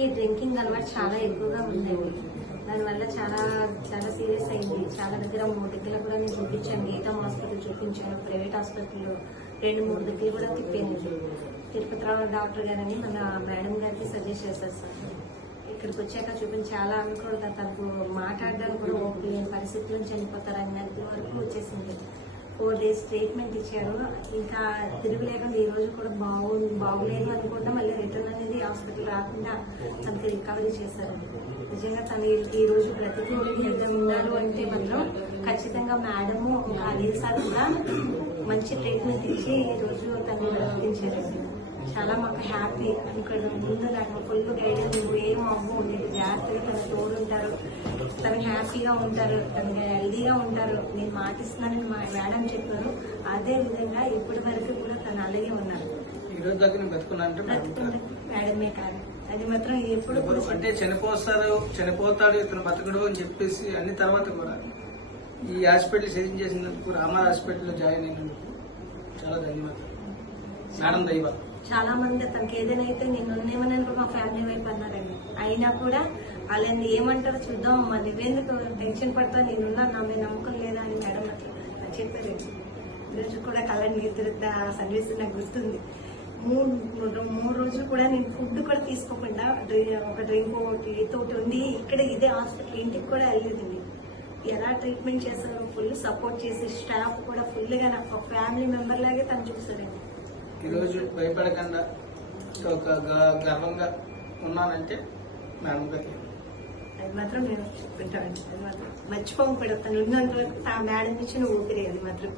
తనకి డ్రింకింగ్ అలవాటు చాలా ఎక్కువగా ఉందండి. దానివల్ల చాలా చాలా సీరియస్ అయింది. చాలా దగ్గర 3 దగ్గర కూడా నేను చూపించాను. గీతం హాస్పిటల్ చూపించాను, ప్రైవేట్ హాస్పిటల్ 2-3 దగ్గర కూడా తిప్పానండి. తిరుపతిరావు డాక్టర్ గారని మన మేడం గారికి సజెస్ట్ చేశారు సార్. ఇక్కడికి వచ్చాక చూపించి చాలా అనుకోవడం, తనకు మాట్లాడడానికి కూడా ఓపిక లేని పరిస్థితుల్లో చనిపోతారని వరకు వచ్చేసింది. 4 days ట్రీట్మెంట్ ఇచ్చారు. ఇంకా తిరుగులేకుండా ఈ రోజు కూడా బాగులేదు అనుకుంటా మళ్ళీ రిటర్న్ అనేది హాస్పిటల్ రాకుండా తనకి రికవరీ చేశారు. నిజంగా తను ఈ రోజు బ్రతికి ఉన్నారు అంటే మాత్రం ఖచ్చితంగా మేడము ఆదేశాలు కూడా మంచి ట్రీట్మెంట్ ఇచ్చి ఈ రోజు తను బ్రతికించారు. చాలా మాకు హ్యాపీ. ఇక్కడ ముందు నాకు ఫుల్ గైడెన్స్, నువ్వు ఏం అవ్వు, నీకు జాగ్రత్తగా తను తోడుంటారు, తను హ్యాపీగా ఉంటారు, తను హెల్దీగా ఉంటారు, నేను మాటిస్తున్నానని మా మేడం చెప్పారు. అదే విధంగా ఇప్పటి వరకు కూడా తను అలాగే ఉన్నారు. మేడమే కాదు, అది మాత్రం ఎప్పుడు అంటే చనిపోతాడు ఇతను బతకడు అని చెప్పేసి అన్ని తర్వాత కూడా ఈ హాస్పిటల్ సజెస్ట్ చేసినందుకు రామా హాస్పిటల్లో జాయిన్ అయినందుకు చాలా ధన్యవాదాలు మేడం. దైవ చాలా మంది తనకి ఏదైనా అయితే నేను ఉన్నామని మా ఫ్యామిలీ వైపు అన్నారండి. అయినా కూడా వాళ్ళని ఏమంటారో చూద్దాం అమ్మా, నువ్వెందుకు టెన్షన్ పడతావు, నేనున్నా, నా మీద నమ్మకం లేదా అని మేడం అట్లా చెప్పారు. ఈరోజు కూడా కళ్ళని నీరు ఆ సర్వీస్ నాకు గుర్తుంది. 3 రోజులు కూడా నేను ఫుడ్ కూడా తీసుకోకుండా ఒక డ్రింక్ తోటి ఉంది. ఇక్కడ ఇదే హాస్పిటల్ ఇంటికి కూడా వెళ్ళలేదండి. ఎలా ట్రీట్మెంట్ చేశారో ఫుల్ సపోర్ట్ చేసి స్టాఫ్ కూడా ఫుల్ గా నాకు ఒక ఫ్యామిలీ మెంబర్ లాగే తను చూసారండి. ఈరోజు భయపడకుండా ఒక గర్వంగా ఉన్నానంటే మేడం గారికి అది మాత్రం నేను చెప్పుకుంటానండి. అది మాత్రం మర్చిపోకూడదు. తను ఉన్నంత వరకు ఆ మేడం నుంచి నువ్వు ఊపిరి. అది మాత్రం